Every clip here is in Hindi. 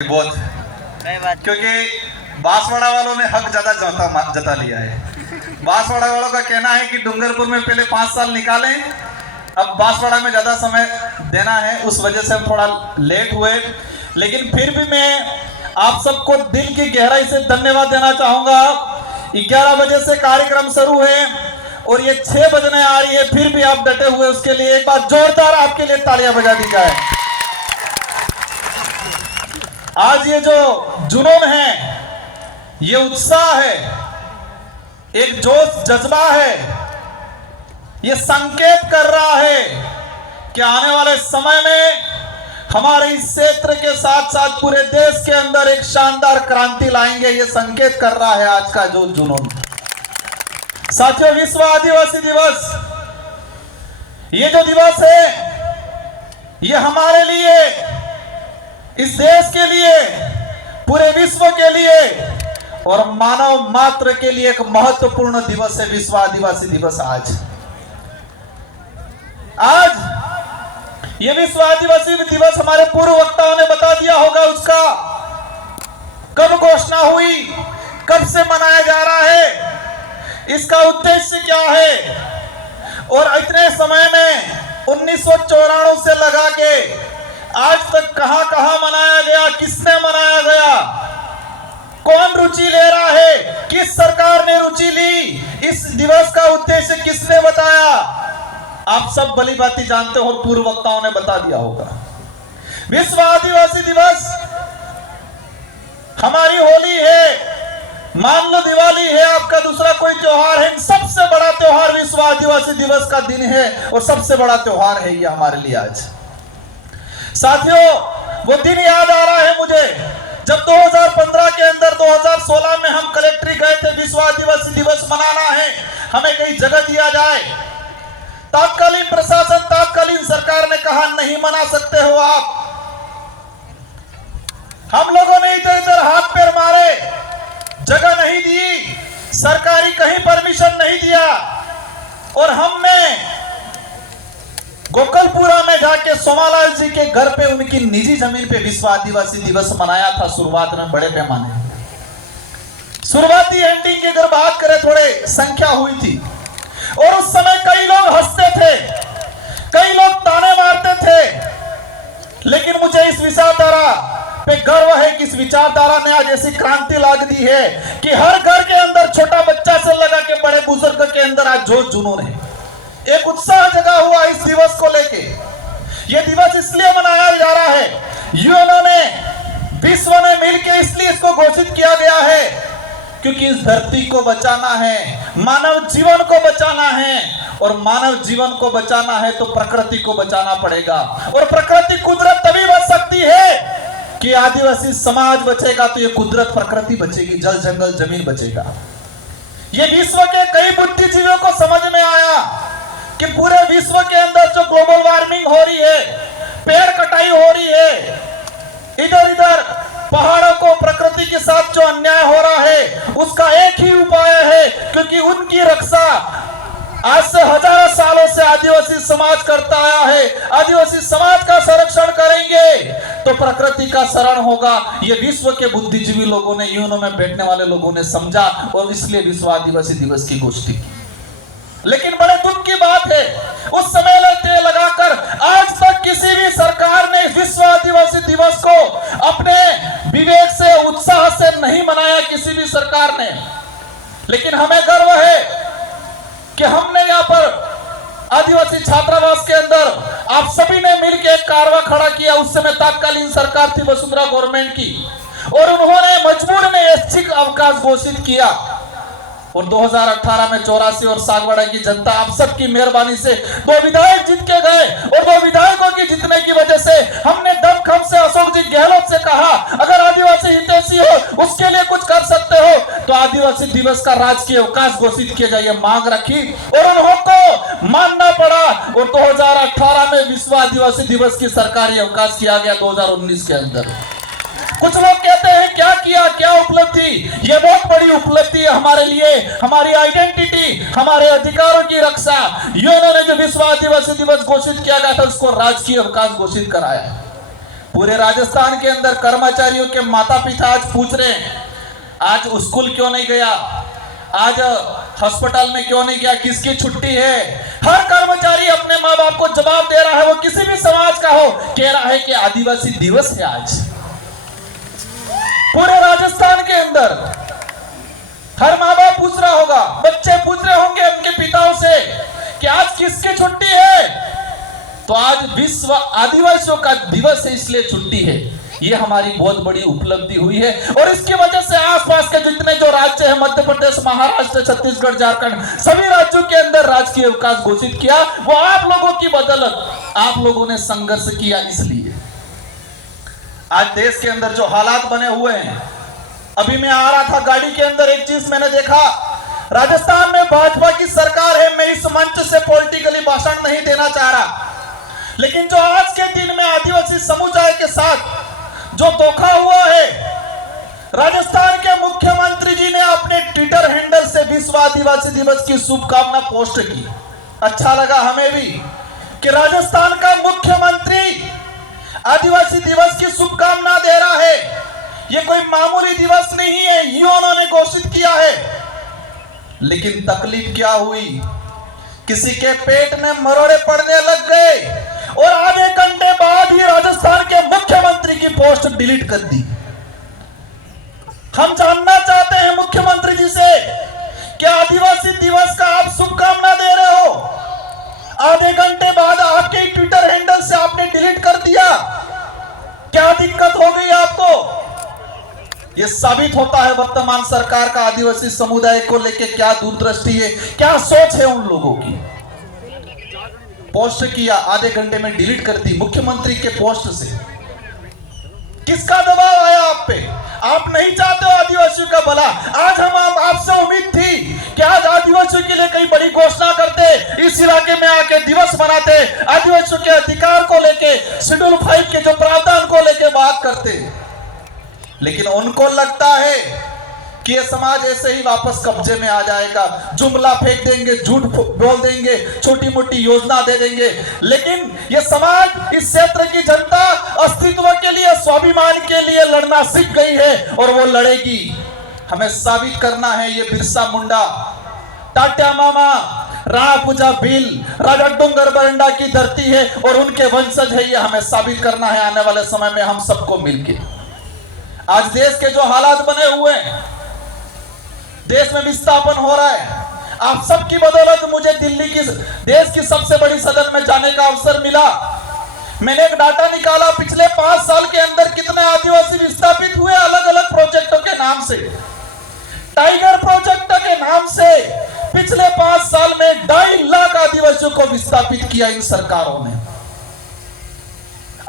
बहुत, क्योंकि बांसवाड़ा वालों ने हक ज्यादा जता लिया है। बांसवाड़ा वालों का कहना है कि डूंगरपुर में पहले 5 साल निकालें, अब बांसवाड़ा में ज्यादा समय देना है, उस वजह से हम थोड़ा लेट हुए। लेकिन फिर भी मैं आप सबको दिल की गहराई से धन्यवाद देना चाहूंगा। 11 बजे से कार्यक्रम शुरू है और ये 6 बजने आ रही है, फिर भी आप डटे हुए, उसके लिए एक बार जोरदार आपके लिए तालियां बजा दी जाए। आज ये जो जुनून है, ये उत्साह है, एक जोश जज्बा है, ये संकेत कर रहा है कि आने वाले समय में हमारे इस क्षेत्र के साथ साथ पूरे देश के अंदर एक शानदार क्रांति लाएंगे। ये संकेत कर रहा है आज का जो जुनून। साथियों, विश्व आदिवासी दिवस, ये जो दिवस है, ये हमारे लिए, इस देश के लिए, पूरे विश्व के लिए और मानव मात्र के लिए एक महत्वपूर्ण दिवस है विश्व आदिवासी दिवस। आज ये विश्व आदिवासी दिवस हमारे पूर्व वक्ताओं ने बता दिया होगा उसका कब घोषणा हुई, कब से मनाया जा रहा है, इसका उद्देश्य क्या है और इतने समय में 1994 से लगा के आज तक कहां कहां मनाया गया, किसने मनाया गया, कौन रुचि ले रहा है, किस सरकार ने रुचि ली, इस दिवस का उद्देश्य किसने बताया, आप सब भली भांति जानते हो, पूर्व वक्ताओं ने बता दिया होगा। विश्व आदिवासी दिवस हमारी होली है, मान लो दिवाली है, आपका दूसरा कोई त्योहार है, सबसे बड़ा त्योहार विश्व आदिवासी दिवस का दिन है और सबसे बड़ा त्योहार है ये हमारे लिए आज। साथियों, वो दिन याद आ रहा है मुझे जब 2015 के अंदर 2016 में हम कलेक्ट्री गए थे, विश्व आदिवासी दिवस मनाना है, हमें कई जगह दिया जाए। तात्कालीन प्रशासन, तात्कालीन सरकार ने कहा नहीं मना सकते हो आप। हम लोगों ने इधर इधर हाथ पैर मारे, जगह नहीं दी, सरकारी कहीं परमिशन नहीं दिया और हमने गोकलपुरा में जाके सोमालाल जी के घर पे, उनकी निजी जमीन पे विश्व आदिवासी दिवस मनाया था। शुरुआत में बड़े पैमाने, शुरुआती एंडिंग की अगर बात करें, थोड़े संख्या हुई थी और उस समय कई लोग हंसते थे, कई लोग ताने मारते थे, लेकिन मुझे इस विचारधारा पे गर्व है कि इस विचारधारा ने आज ऐसी क्रांति ला दी है कि हर घर के अंदर, छोटा बच्चा से लगा के बड़े बुजुर्ग के अंदर आज जोश जुनून है, एक उत्साह जगा हुआ इस दिवस को लेके। यह दिवस इसलिए मनाया जा रहा है, यूएनओ ने, विश्व ने मिलकर इसलिए इसको घोषित किया गया है क्योंकि इस धरती को बचाना है, मानव जीवन को बचाना है और मानव जीवन को बचाना है तो प्रकृति को बचाना पड़ेगा और प्रकृति, कुदरत तभी बच सकती है कि आदिवासी समाज बचेगा तो ये कुदरत, प्रकृति बचेगी, जल जंगल जमीन बचेगा। ये विश्व के कई बुद्धिजीवियों को समझ में आया कि पूरे विश्व के अंदर जो ग्लोबल वार्मिंग हो रही है, पेड़ कटाई हो रही है, इधर इधर पहाड़ों को, प्रकृति के साथ जो अन्याय हो रहा है, उसका एक ही उपाय है, क्योंकि उनकी रक्षा आज से हजारों सालों से आदिवासी समाज करता आया है। आदिवासी समाज का संरक्षण करेंगे तो प्रकृति का शरण होगा। ये विश्व के बुद्धिजीवी लोगों ने, यूएनओ में बैठने वाले लोगों ने समझा और इसलिए विश्व आदिवासी दिवस की घोषणा की। लेकिन बड़े दुख की बात है, उस समय लगाकर आज तक किसी भी सरकार ने विश्व आदिवासी दिवस को अपने विवेक से, उत्साह से नहीं मनाया, किसी भी सरकार ने। लेकिन हमें गर्व है कि हमने यहाँ पर आदिवासी छात्रावास के अंदर आप सभी ने मिलकर एक कारवा खड़ा किया। उस समय तात्कालीन सरकार थी वसुंधरा गवर्नमेंट की और उन्होंने मजबूर में ऐच्छिक अवकाश घोषित किया और 2018 में 84 और सागवाड़ा की जनता आप सबकी मेहरबानी से 2 विधायक जीत के गए और 2 विधायकों की जीतने की वजह से हमने दमखम से अशोक जी गहलोत से कहा, अगर आदिवासी हितैषी हो, उसके लिए कुछ कर सकते हो तो आदिवासी दिवस का राजकीय अवकाश घोषित किया जाए, मांग रखी और उनको मानना पड़ा और 2018 में विश्व आदिवासी दिवस की सरकारी अवकाश किया गया 2019 के अंदर। कुछ लोग कहते हैं क्या किया, क्या उपलब्धि, ये बहुत बड़ी उपलब्धि है हमारे लिए, हमारी आइडेंटिटी, हमारे अधिकारों की रक्षा। यूएनओ ने जो विश्व आदिवासी दिवस घोषित किया गया था, उसको राजकीय अवकाश घोषित कराया। पूरे राजस्थान के अंदर कर्मचारियों के माता पिता आज पूछ रहे हैं, आज स्कूल क्यों नहीं गया, आज हॉस्पिटल में क्यों नहीं गया, किसकी छुट्टी है। हर कर्मचारी अपने माँ बाप को जवाब दे रहा है, वो किसी भी समाज का हो, कह रहा है कि आदिवासी दिवस है आज। पूरे राजस्थान के अंदर हर माँ बाप पूछ रहा होगा, बच्चे पूछ रहे होंगे उनके पिताओं से कि आज किसकी छुट्टी है। तो आज विश्व आदिवासियों का दिवस है, इसलिए छुट्टी है। ये हमारी बहुत बड़ी उपलब्धि हुई है और इसकी वजह से आसपास के जितने जो राज्य हैं, मध्य प्रदेश, महाराष्ट्र, छत्तीसगढ़, झारखंड, सभी राज्यों के अंदर राजकीय अवकाश घोषित किया। वो आप लोगों की बदौलत, आप लोगों ने संघर्ष किया, इसलिए आज देश के अंदर जो हालात बने हुए हैं। अभी मैं आ रहा था गाड़ी के अंदर, एक चीज मैंने देखा, राजस्थान में भाजपा की सरकार है। मैं इस मंच से पॉलिटिकली भाषण नहीं देना चाह रहा, लेकिन जो आज के दिन में आदिवासी समुदाय के साथ जो धोखा हुआ है, राजस्थान के मुख्यमंत्री जी ने अपने ट्विटर हैंडल से विश्व आदिवासी दिवस की शुभकामना पोस्ट की। अच्छा लगा हमें भी कि राजस्थान का मुख्यमंत्री आदिवासी दिवस की शुभकामना दे रहा है। ये कोई मामूली दिवस नहीं है, ये उन्होंने घोषित किया है। लेकिन तकलीफ क्या हुई, किसी के पेट में मरोड़े पड़ने लग गए और आधे घंटे बाद ही राजस्थान के मुख्यमंत्री की पोस्ट डिलीट कर दी। हम जानना चाहते हैं मुख्यमंत्री जी से, क्या आदिवासी दिवस का आप शुभकामना दे रहे हो, आधे घंटे बाद आपके ट्विटर हैंडल से आपने डिलीट कर दिया, क्या दिक्कत हो गई आपको। यह साबित होता है वर्तमान सरकार का आदिवासी समुदाय को लेकर क्या दूरदृष्टि है, क्या सोच है उन लोगों की। पोस्ट किया, आधे घंटे में डिलीट कर दी मुख्यमंत्री के पोस्ट से। किसका दबाव आया आप पे, आप नहीं चाहते हो आदिवासियों का भला। आज हम आपसे उम्मीद थी कि आज आदिवासियों के लिए कई बड़ी घोषणा करते, इस इलाके में आके दिवस मनाते, आदिवासियों के अधिकार को लेके, शेड्यूल 5 के जो प्रावधान को लेके बात करते। लेकिन उनको लगता है कि ये समाज ऐसे ही वापस कब्जे में आ जाएगा, जुमला फेंक देंगे, झूठ बोल देंगे, छोटी मोटी योजना दे देंगे। लेकिन ये समाज, इस क्षेत्र की जनता अस्तित्व के लिए, स्वाभिमान के लिए लड़ना सीख गई है और वो लड़ेगी। हमें साबित करना है ये बिरसा मुंडा, टाट्या मामा, राणा पूजा भील, राजा डोंगर बरंडा की धरती है और उनके वंशज है। ये हमें साबित करना है आने वाले समय में हम सबको मिलकर। आज देश के जो हालात बने हुए हैं, देश में विस्थापन हो रहा है, आप सबकी बदौलत मुझे दिल्ली की, देश की सबसे बड़ी सदन में जाने का अवसर मिला। मैंने एक डाटा निकाला, पिछले 5 साल के अंदर कितने आदिवासी विस्थापित हुए अलग अलग प्रोजेक्टों के नाम से। टाइगर प्रोजेक्ट के नाम से पिछले 5 साल में 2.5 लाख आदिवासियों को विस्थापित किया इन सरकारों ने।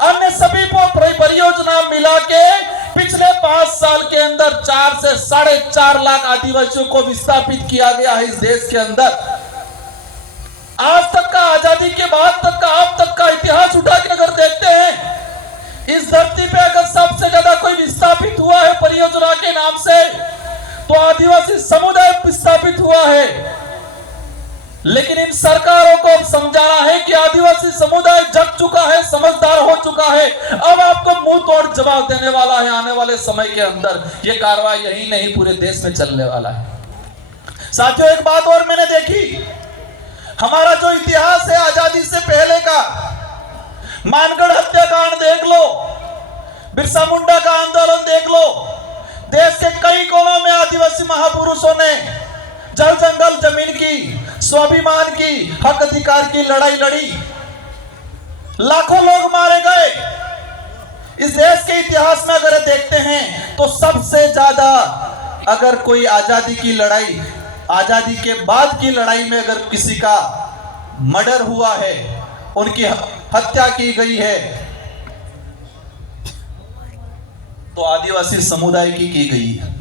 अन्य सभी परियोजना मिला के पिछले 5 साल के अंदर 4 से 4.5 लाख आदिवासियों को विस्थापित किया गया है इस देश के अंदर। आज तक का, आजादी के बाद तक का, अब तक का इतिहास उठा के अगर देखते हैं, इस धरती पे अगर सबसे ज्यादा कोई विस्थापित हुआ है परियोजना के नाम से, तो आदिवासी समुदाय विस्थापित हुआ है। लेकिन इन सरकारों को समझाना है कि आदिवासी समुदाय जग चुका है, समझदार हो चुका है, अब आपको मुंह तोड़ जवाब देने वाला है आने वाले समय के अंदर। यह कार्रवाई यही नहीं, पूरे देश में चलने वाला है। साथियों, एक बात और मैंने देखी, हमारा जो इतिहास है आजादी से पहले का, मानगढ़ हत्याकांड देख लो, बिरसा मुंडा का आंदोलन देख लो, देश के कई कोनों में आदिवासी महापुरुषों ने जल जंगल जमीन की, स्वाभिमान की, हक अधिकार की लड़ाई लड़ी, लाखों लोग मारे गए। इस देश के इतिहास में अगर देखते हैं तो सबसे ज्यादा अगर कोई आजादी की लड़ाई, आजादी के बाद की लड़ाई में अगर किसी का मर्डर हुआ है, उनकी हत्या की गई है, तो आदिवासी समुदाय की गई है।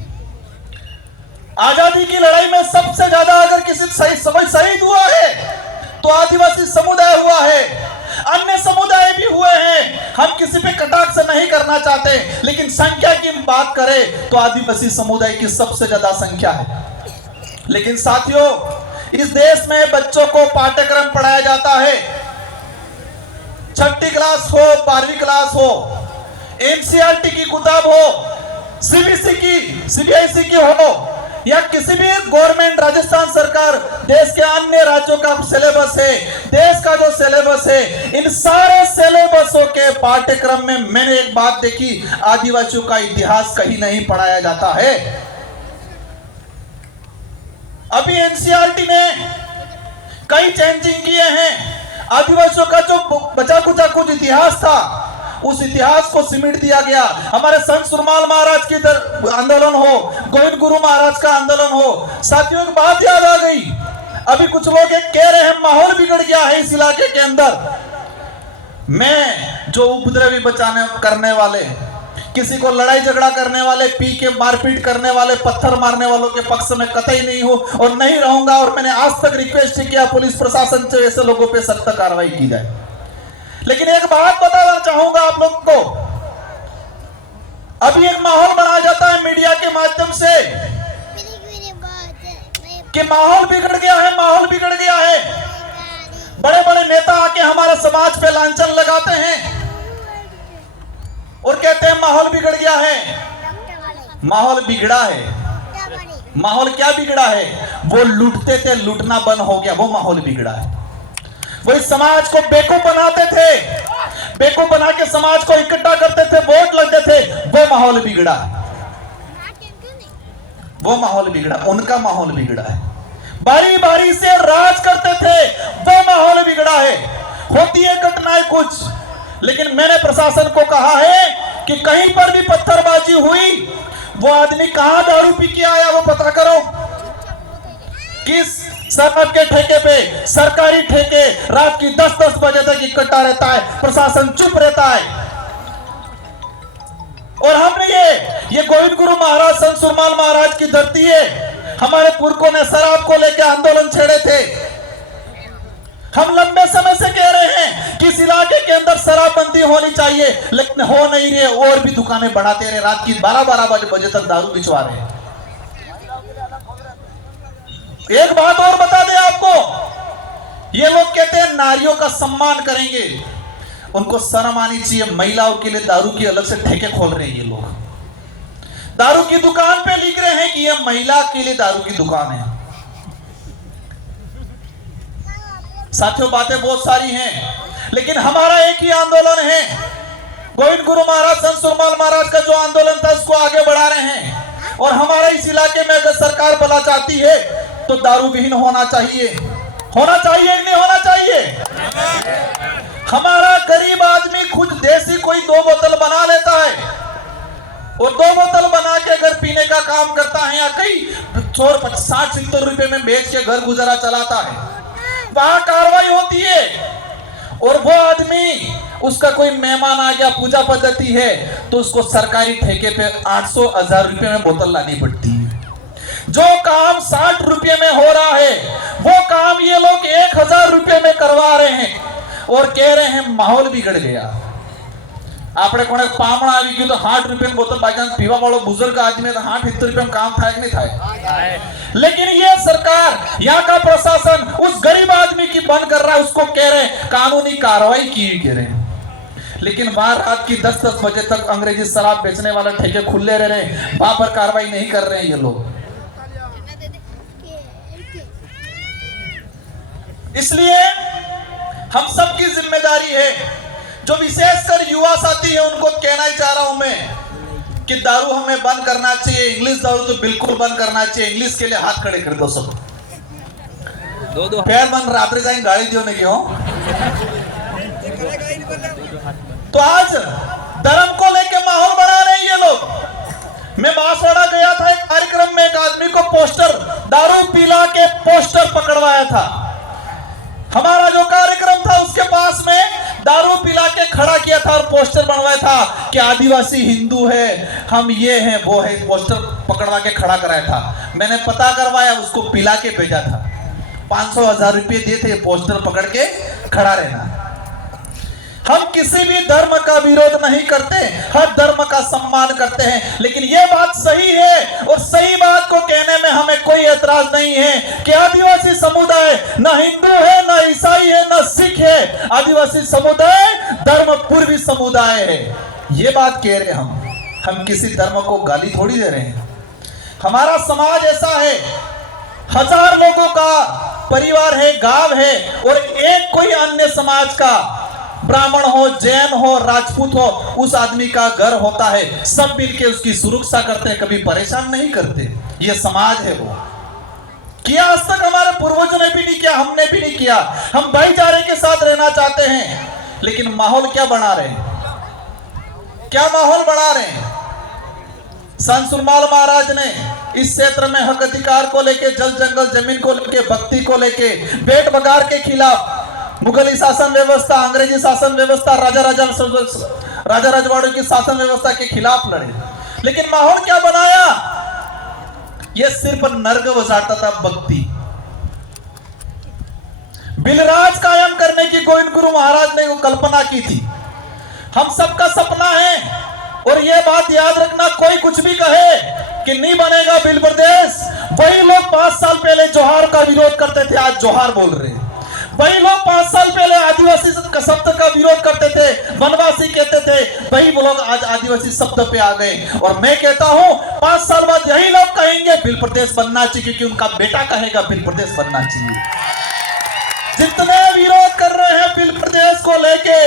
आजादी की लड़ाई में सबसे ज्यादा अगर किसी शहीद हुआ है तो आदिवासी समुदाय हुआ है। अन्य समुदाय भी हुए हैं, हम किसी पे कटाक्ष नहीं करना चाहते, लेकिन संख्या की बात करें तो आदिवासी समुदाय की सबसे ज्यादा संख्या है। लेकिन साथियों, इस देश में बच्चों को पाठ्यक्रम पढ़ाया जाता है, 6ठी क्लास हो, 12वीं क्लास हो, एनसीईआरटी की किताब हो, सीबीएसई की, सीबीएसई की हो, या किसी भी गवर्नमेंट, राजस्थान सरकार, देश के अन्य राज्यों का सिलेबस है, देश का जो सिलेबस है, इन सारे सिलेबसों के पाठ्यक्रम में मैंने एक बात देखी, आदिवासियों का इतिहास कहीं नहीं पढ़ाया जाता है। अभी एनसीईआरटी ने कई चेंजिंग किए हैं। आदिवासियों का जो बचा कुचा कुछ इतिहास था, उस इतिहास को सिमट दिया गया। हमारे संत सुरमाल महाराज की आंदोलन हो, गोविंद गुरु महाराज का आंदोलन हो, साथियों की बात याद आ गई। अभी कुछ लोग एक कह रहे हैं माहौल बिगड़ गया है इस इलाके के अंदर। मैं जो उपद्रवी बचाने करने वाले, किसी को लड़ाई झगड़ा करने वाले, पी के मारपीट करने वाले, पत्थर मारने वालों के पक्ष में कतई नहीं हूं और नहीं रहूंगा। और मैंने आज तक रिक्वेस्ट किया पुलिस प्रशासन से ऐसे लोगों पे सख्त कार्रवाई की जाए। लेकिन एक बात बताना चाहूंगा आप लोग को, अभी एक माहौल बनाया जाता है मीडिया के माध्यम से कि माहौल बिगड़ गया है, माहौल बिगड़ गया है। बड़े बड़े नेता आके हमारे समाज पे लांछन लगाते हैं और कहते हैं माहौल बिगड़ गया है। माहौल बिगड़ा है। माहौल क्या बिगड़ा है? वो लूटते थे, लूटना बंद हो गया, वो माहौल बिगड़ा है। वो इस समाज को बेवकूफ बनाते थे, बेवकूफ बना के समाज को इकट्ठा करते थे, वोट लगते थे, वो माहौल बिगड़ा। वो माहौल बिगड़ा, उनका माहौल बिगड़ा है। बारी बारी से राज करते थे, वो माहौल बिगड़ा है। होती है घटनाएं कुछ, लेकिन मैंने प्रशासन को कहा है कि कहीं पर भी पत्थरबाजी हुई, वो आदमी कहां दारू पी के आया वो पता करो। किस सरहद के ठेके पे, सरकारी ठेके, रात की 10-10 बजे तक इकट्ठा रहता है, प्रशासन चुप रहता है। और हमने ये गोविंद गुरु महाराज, संत सुरमाल महाराज की धरती है। हमारे पुरखों ने शराब को लेकर आंदोलन छेड़े थे। हम लंबे समय से कह रहे हैं कि इस इलाके के अंदर शराबबंदी होनी चाहिए, लेकिन हो नहीं रही है। और भी दुकानें बढ़ाते रहे, रात की 12-12 बजे तक दारू बिचवा रहे हैं। एक बात और बता दें आपको, ये लोग कहते हैं नारियों का सम्मान करेंगे, उनको शर्म आनी चाहिए। महिलाओं के लिए दारू की अलग से ठेके खोल रहे हैं ये लोग। दारू की दुकान पे लिख रहे हैं कि ये महिला के लिए दारू की दुकान है। साथियों, बातें बहुत सारी हैं, लेकिन हमारा एक ही आंदोलन है। गोविंद गुरु महाराज, संत सुरमाल महाराज का जो आंदोलन था, उसको आगे बढ़ा रहे हैं। और हमारा इस इलाके में अगर सरकार भला चाहती है तो दारू विहीन होना चाहिए। होना चाहिए कि नहीं होना चाहिए? हमारा गरीब आदमी खुद देसी कोई 2 बोतल बना लेता है, और 2 बोतल बना के अगर पीने का काम करता है, या कई 60-70 रुपए में बेच के घर गुजारा चलाता है, वहां कार्रवाई होती है। और वो आदमी, उसका कोई मेहमान आ गया, पूजा पद्धति है, तो उसको सरकारी ठेके पे 800-1000 रुपए में बोतल लानी पड़ती है। जो काम 60 रुपए में हो रहा है, वो काम ये लोग 1000 रुपए में करवा रहे हैं और कह रहे हैं माहौल बिगड़ गया। આપણે કોને પામણ આવી ગયું તો 60 રૂપિયાની બોતલ બાઈચાન્સ પીવા વાળો બુजुर्ग आदमी तो 60-70 रुपए में काम થાય कि नहीं થાય? लेकिन ये सरकार, यहाँ का प्रशासन उस गरीब आदमी की बंद कर रहा है, उसको कह रहे हैं कानूनी कार्रवाई की कह रहे हैं। लेकिन वहां रात की 10-10 बजे तक अंग्रेजी शराब बेचने वाले ठेके खुले रह रहे हैं, वहां पर कार्रवाई नहीं कर रहे हैं ये लोग। इसलिए हम सबकी जिम्मेदारी है, जो विशेषकर युवा साथी है, उनको कहना ही चाह रहा हूं मैं कि दारू हमें बंद करना चाहिए। इंग्लिश दारू तो बिल्कुल बंद करना चाहिए। इंग्लिश के लिए हाथ खड़े कर दो सब। दो पैर बंद रात्रि जाएंगे गाड़ी दियो ने क्यों? तो आज धर्म को लेके माहौल बना रहे हैं ये लोग। मैं बांसवाड़ा गया था, एक कार्यक्रम में एक आदमी को पोस्टर, दारू पिला के पोस्टर पकड़वाया था। हमारा जो कार्यक्रम था उसके पास में दारू पिला के खड़ा किया था और पोस्टर बनवाया था कि आदिवासी हिंदू है, हम ये हैं वो है। पोस्टर पकड़वा के खड़ा कराया था। मैंने पता करवाया, उसको पिला के भेजा था। 500-1000 रुपये दिए थे पोस्टर पकड़ के खड़ा रहना। हम किसी भी धर्म का विरोध नहीं करते, हर धर्म का सम्मान करते हैं। लेकिन यह बात सही है और सही बात को कहने में हमें कोई एतराज नहीं है कि आदिवासी समुदाय न हिंदू है, न ईसाई है, न सिख है। आदिवासी समुदाय धर्म पूर्वी समुदाय है। ये बात कह रहे हम किसी धर्म को गाली थोड़ी दे रहे हैं। हमारा समाज ऐसा है, 1000 लोगों का परिवार है, गांव है, और एक कोई अन्य समाज का, ब्राह्मण हो, जैन हो, राजपूत हो, उस आदमी का घर होता है, सब मिलके उसकी सुरक्षा करते हैं, कभी परेशान नहीं करते। ये समाज है वो किया आज तक हमारे पूर्वजों ने भी नहीं किया, हमने भी नहीं किया। हम भाईचारे के साथ रहना चाहते हैं, लेकिन माहौल क्या बना रहे हैं, क्या माहौल बना रहे हैं। संत सुरमाल महाराज ने इस क्षेत्र में हक अधिकार को लेके, जल जंगल जमीन को लेके, भक्ति को लेके, बेट बगार के खिलाफ, मुगली शासन व्यवस्था, अंग्रेजी शासन व्यवस्था, राजा रजवाड़ों की शासन व्यवस्था के खिलाफ लड़े। लेकिन माहौल क्या बनाया, ये सिर्फ नर्ग बजाता था भक्ति। बिलराज कायम करने की गोविंद गुरु महाराज ने वो कल्पना की थी। हम सबका सपना है, और ये बात याद रखना, कोई कुछ भी कहे कि नहीं बनेगा बिल प्रदेश, वही लोग 5 साल पहले जोहार का विरोध करते थे, आज जोहार बोल रहे हैं। वही लोग 5 साल पहले आदिवासी शब्द का विरोध करते थे, वनवासी कहते थे, वही लोग आज आदिवासी शब्द पे आ गए। और मैं कहता हूं 5 साल बाद यही लोग कहेंगे बिल प्रदेश बनना चाहिए, क्योंकि उनका बेटा कहेगा बिल प्रदेश बनना चाहिए। जितने विरोध कर रहे हैं बिल प्रदेश को लेके,